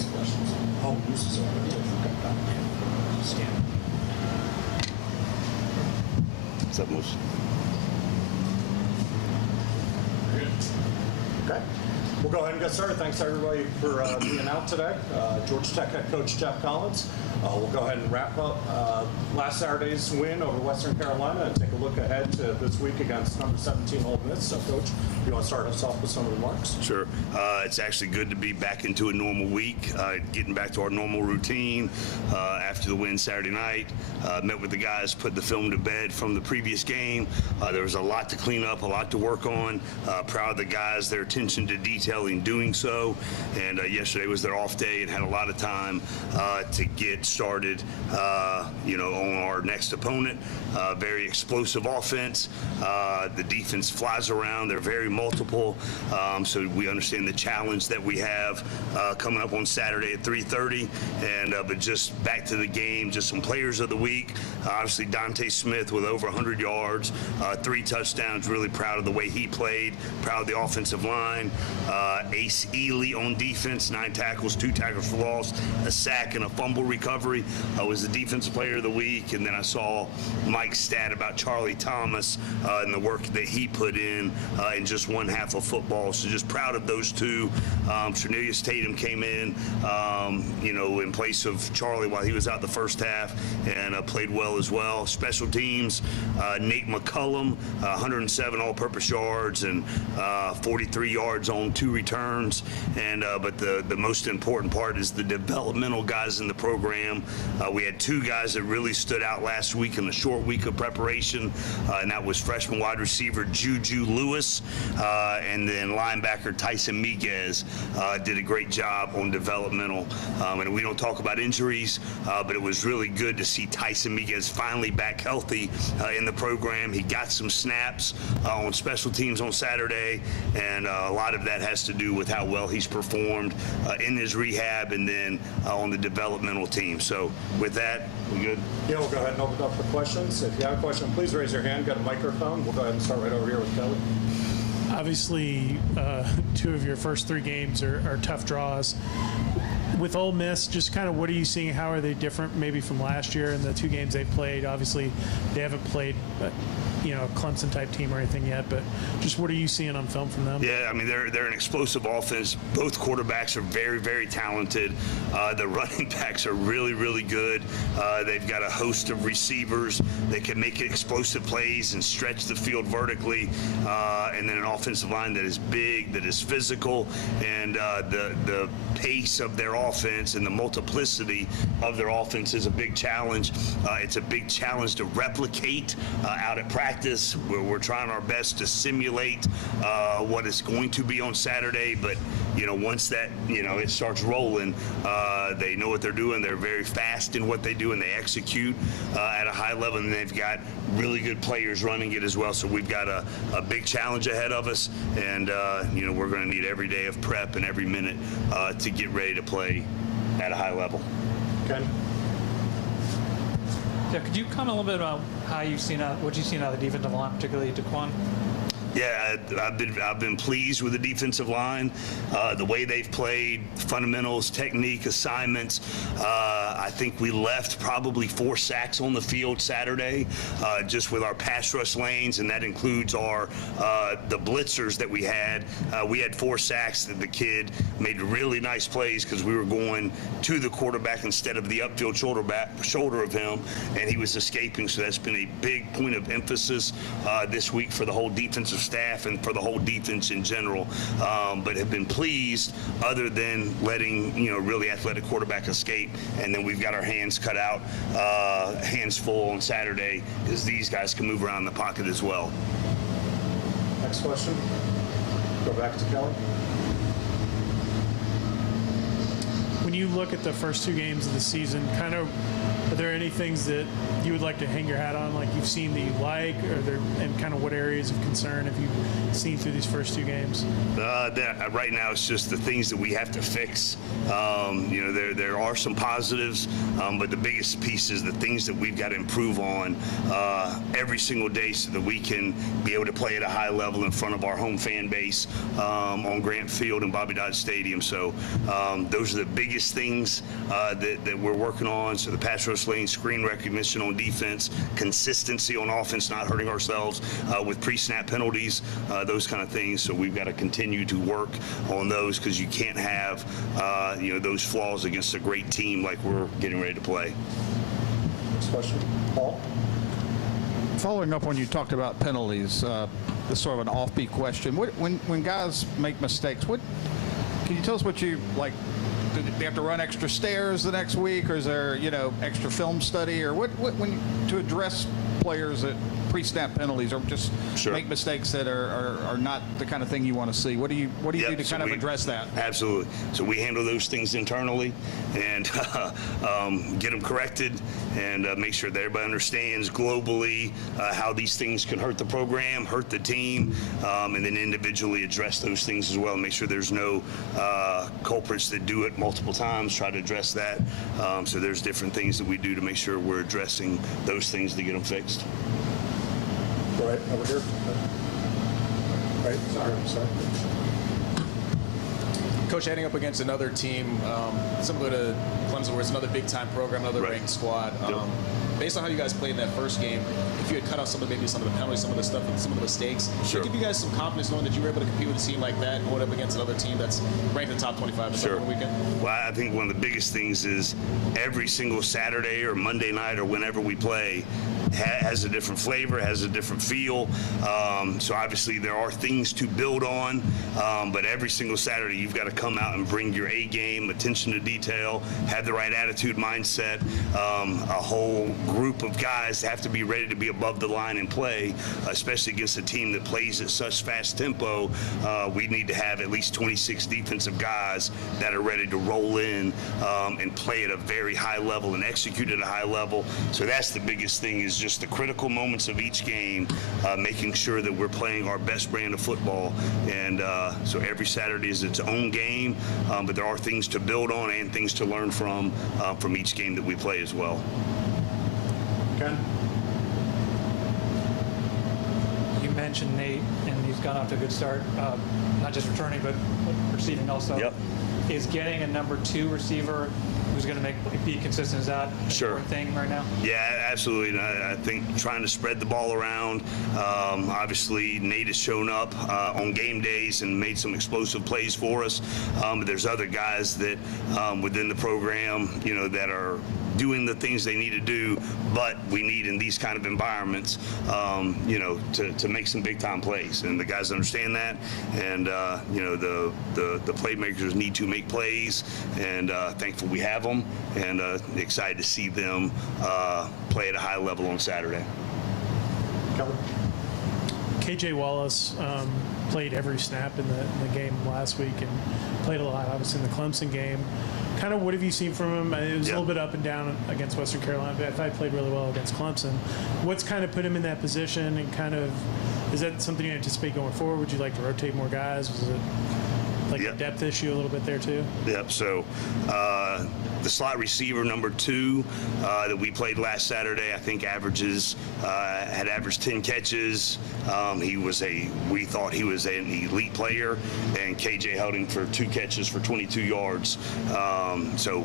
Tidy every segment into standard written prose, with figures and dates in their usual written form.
Next question. Oh, this is already. Stand. What's up, Moose? Okay. We'll go ahead and get started. Thanks, everybody, for being out today. Georgia Tech head coach Jeff Collins. We'll go ahead and wrap up last Saturday's win over Western Carolina and take a look ahead to this week against number 17 Ole Miss. So, Coach, if you want to start us off with some remarks? Sure. It's actually good to be back into a normal week, getting back to our normal routine after the win Saturday night. Met with the guys, put the film to bed from the previous game. There was a lot to clean up, a lot to work on. Proud of the guys, their attention to detail in doing so. And yesterday was their off day and had a lot of time to get started, on our next opponent. Very explosive offense. The defense flies around. They're very multiple. So we understand the challenge that we have coming up on Saturday at 3:30. And but just back to the game, just some players of the week. Obviously, Dante Smith with over 100 yards, 3 touchdowns. Really proud of the way he played. Proud of the offensive line. Ace Ely on defense, 9 tackles, 2 tackles for loss, a sack, and a fumble recovery. Was the defensive player of the week. And then I saw Mike's stat about Charlie Thomas and the work that he put in just one half of football. So just proud of those two. Cornelius Tatum came in, in place of Charlie while he was out the first half and played well as well. Special teams, Nate McCullum, 107 all-purpose yards and 43 yards on 2 returns. And but the most important part is the developmental guys in the program. We had 2 guys that really stood out last week in a short week of preparation, and that was freshman wide receiver Juju Lewis and then linebacker Tyson Miguez did a great job on developmental. And we don't talk about injuries, but it was really good to see Tyson Miguez finally back healthy in the program. He got some snaps on special teams on Saturday, and a lot of that has to do with how well he's performed in his rehab and then on the developmental team. So with that, we good? Yeah, we'll go ahead and open it up for questions. If you have a question, please raise your hand. Got a microphone. We'll go ahead and start right over here with Kelly. Obviously, 2 of your first 3 games are tough draws. With Ole Miss, just kind of what are you seeing? How are they different maybe from last year in the 2 games they played? Obviously, they haven't played, a Clemson-type team or anything yet, but just what are you seeing on film from them? Yeah, I mean, they're an explosive offense. Both quarterbacks are very, very talented. The running backs are really, really good. They've got a host of receivers that can make explosive plays and stretch the field vertically, and then an offensive line that is big, that is physical, and the pace of their offense and the multiplicity of their offense is a big challenge. It's a big challenge to replicate out at practice. We're trying our best to simulate what is going to be on Saturday, but once that it starts rolling, they know what they're doing. They're very fast in what they do, and they execute at a high level, and they've got really good players running it as well. So we've got a big challenge ahead of us, and we're going to need every day of prep and every minute to get ready to play at a high level. Ken? Yeah, could you comment a little bit about what you've seen out of the defensive line, particularly DeQuan? Yeah, I've been pleased with the defensive line, the way they've played, fundamentals, technique, assignments. I think we left probably 4 sacks on the field Saturday, just with our pass rush lanes, and that includes the blitzers that we had. We had 4 sacks that the kid made really nice plays because we were going to the quarterback instead of the upfield shoulder of him, and he was escaping. So that's been a big point of emphasis this week for the whole defensive staff and for the whole defense in general, but have been pleased other than letting really athletic quarterback escape. And then we've got our hands cut out, hands full on Saturday because these guys can move around the pocket as well. Next question. Go back to Kelly. When you look at the first 2 games of the season, are there any things that you would like to hang your hat on, like you've seen that you like, and kind of what areas of concern have you seen through these first 2 games? Right now, it's just the things that we have to fix. There are some positives, but the biggest piece is the things that we've got to improve on every single day so that we can be able to play at a high level in front of our home fan base on Grant Field and Bobby Dodd Stadium. So those are the biggest these things that we're working on. So the pass rush lane, screen recognition on defense, consistency on offense, not hurting ourselves with pre-snap penalties, those kind of things. So we've got to continue to work on those because you can't have those flaws against a great team like we're getting ready to play. Next question, Paul. Following up when you talked about penalties, this is sort of an offbeat question. When guys make mistakes, can you tell us what you like? Do they have to run extra stairs the next week, or is there extra film study, or what to address players that pre-snap penalties or just make mistakes that are not the kind of thing you want to see? What do you do to kind of address that? Absolutely. So we handle those things internally and get them corrected and make sure that everybody understands globally how these things can hurt the program, hurt the team, and then individually address those things as well and make sure there's no culprits that do it multiple times, try to address that. So there's different things that we do to make sure we're addressing those things to get them fixed. Right over here. Right, sorry. Coach, heading up against another team similar to Clemson, where it's another big-time program, another ranked squad. Based on how you guys played in that first game, if you had cut out some of the penalties, some of the stuff, and some of the mistakes, did it give you guys some confidence knowing that you were able to compete with a team like that, going up against another team that's ranked in the top 25 the weekend? Well, I think one of the biggest things is every single Saturday or Monday night or whenever we play has a different flavor, has a different feel. So obviously there are things to build on, but every single Saturday you've got to come out and bring your A game, attention to detail, have the right attitude, mindset. A whole group of guys have to be ready to be above the line and play, especially against a team that plays at such fast tempo. We need to have at least 26 defensive guys that are ready to roll in and play at a very high level and execute at a high level. So that's the biggest thing, is just the critical moments of each game, making sure that we're playing our best brand of football. And so every Saturday is its own game, but there are things to build on and things to learn from each game that we play as well. Ken? You mentioned Nate, and he's gone off to a good start, not just returning, but receiving also. Yep. Is getting a number 2 receiver who's going to be consistent, is that an important thing right now? Yeah, absolutely. And I think trying to spread the ball around. Obviously, Nate has shown up on game days and made some explosive plays for us. But there's other guys that within the program, that are doing the things they need to do, but we need in these kind of environments, to make some big time plays. And the guys understand that. And, the playmakers need to make plays, and thankful we have them, and excited to see them play at a high level on Saturday. Kayla? KJ Wallace played every snap in the game last week and played a lot, obviously, in the Clemson game. Kind of what have you seen from him? It was a little bit up and down against Western Carolina, but I thought he played really well against Clemson. What's kind of put him in that position, and kind of, is that something you anticipate going forward? Would you like to rotate more guys? Was it like a depth issue a little bit there too? Yep. So the slot receiver number 2 that we played last Saturday, I think had averaged 10 catches. We thought he was an elite player, and KJ held him for 2 catches for 22 yards. So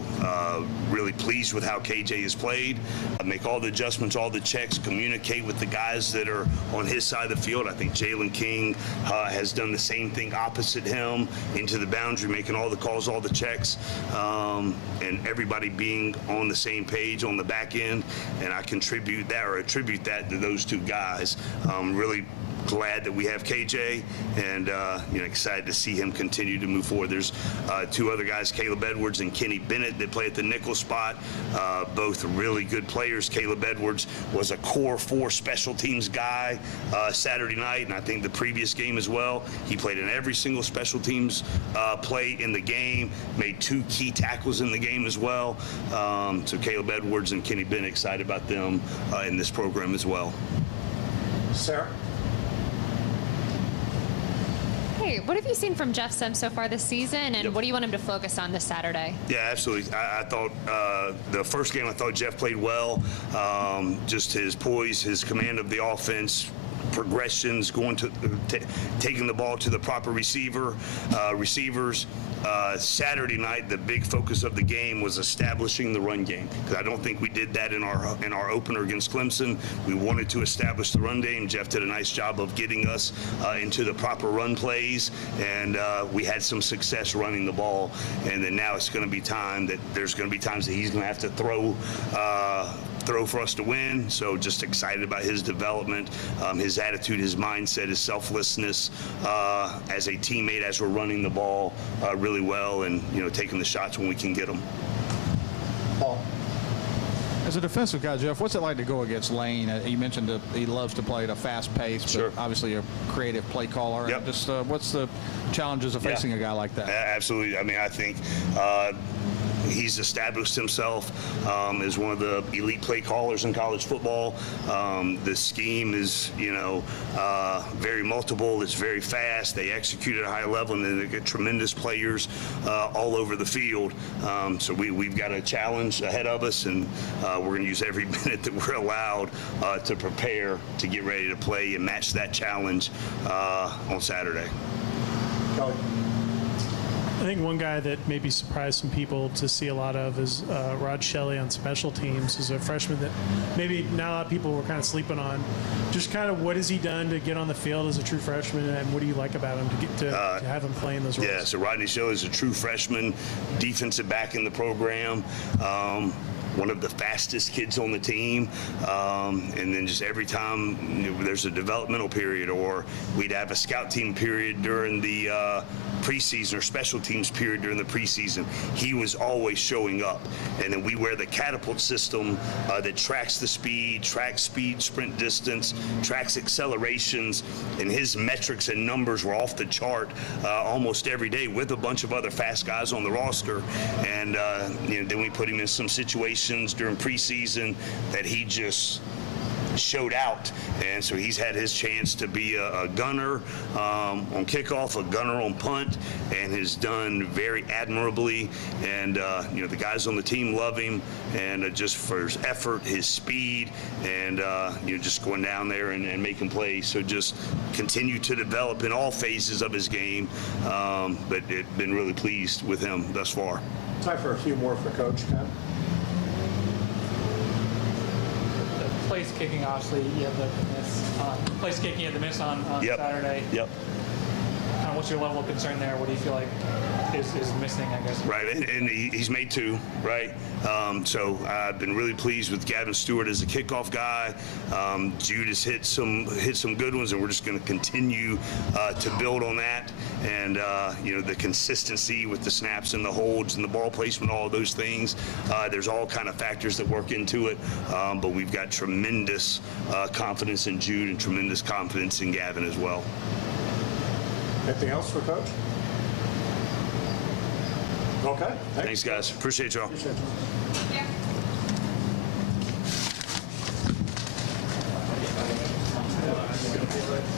really pleased with how KJ has played. Make all the adjustments, all the checks, communicate with the guys that are on his side of the field. I think Jalen King has done the same thing opposite him, into the boundary, making all the calls, all the checks, and everybody being on the same page on the back end. And I attribute that to those 2 guys. Really glad that we have KJ, and excited to see him continue to move forward. There's 2 other guys, Caleb Edwards and Kenny Bennett, that play at the nickel spot. Both really good players. Caleb Edwards was a core 4 special teams guy Saturday night, and I think the previous game as well. He played in every single special teams play in the game, made 2 key tackles in the game as well. So Caleb Edwards and Kenny Bennett, excited about them in this program as well. Sarah? Hey, what have you seen from Jeff Sims so far this season, and what do you want him to focus on this Saturday? Yeah, absolutely. I thought the first game, I thought Jeff played well. Just his poise, his command of the offense, progressions, going to taking the ball to the proper receivers. Saturday night, the big focus of the game was establishing the run game, because I don't think we did that in our opener against Clemson. We wanted to establish the run game. Jeff did a nice job of getting us into the proper run plays, and we had some success running the ball. And then now it's going to be time that there's going to be times that he's going to have to throw for us to win. So just excited about his development, his attitude, his mindset, his selflessness as a teammate as we're running the ball really well, and taking the shots when we can get them. Paul. As a defensive guy, Jeff, what's it like to go against Lane? You mentioned that he loves to play at a fast pace, Sure. but obviously a creative play caller. Yep. Just what's the challenges of facing a guy like that? Absolutely. I mean, I think he's established himself as one of the elite play callers in college football. The scheme is, very multiple. It's very fast. They execute at a high level, and then they get tremendous players all over the field. So we've got a challenge ahead of us, and we're going to use every minute that we're allowed to prepare to get ready to play and match that challenge on Saturday. Kelly. I think one guy that maybe surprised some people to see a lot of is Shelley on special teams. As a freshman that maybe not a lot of people were kind of sleeping on. Just kind of what has he done to get on the field as a true freshman, and what do you like about him to get to have him play in those roles? Yeah, so Shelley is a true freshman, defensive back in the program. One of the fastest kids on the team, and then just every time there's a developmental period, or we'd have a scout team period during the preseason, or special teams period during the preseason, he was always showing up. And then we wear the catapult system that tracks the speed, tracks speed, sprint distance, tracks accelerations, and his metrics and numbers were off the chart almost every day with a bunch of other fast guys on the roster. And then we put him in some situations during preseason that he just showed out, and so he's had his chance to be a gunner on kickoff, a gunner on punt, and has done very admirably. And the guys on the team love him, and just for his effort, his speed, and just going down there and making plays. So just continue to develop in all phases of his game, but been really pleased with him thus far. Time for a few more for Coach Ken. Place kicking, obviously, you have the miss. Place kicking, you had the miss on Yep. Saturday. Yep. Kind of what's your level of concern there? What do you feel like is missing, I guess? Right, and he's made two, right? So I've been really pleased with Gavin Stewart as a kickoff guy. Jude has hit some good ones, and we're just going to continue to build on that. And the consistency with the snaps and the holds and the ball placement, all of those things. There's all kind of factors that work into it, but we've got tremendous confidence in Jude and tremendous confidence in Gavin as well. Anything else for Coach? Okay. Thanks, guys. Appreciate y'all. Appreciate you.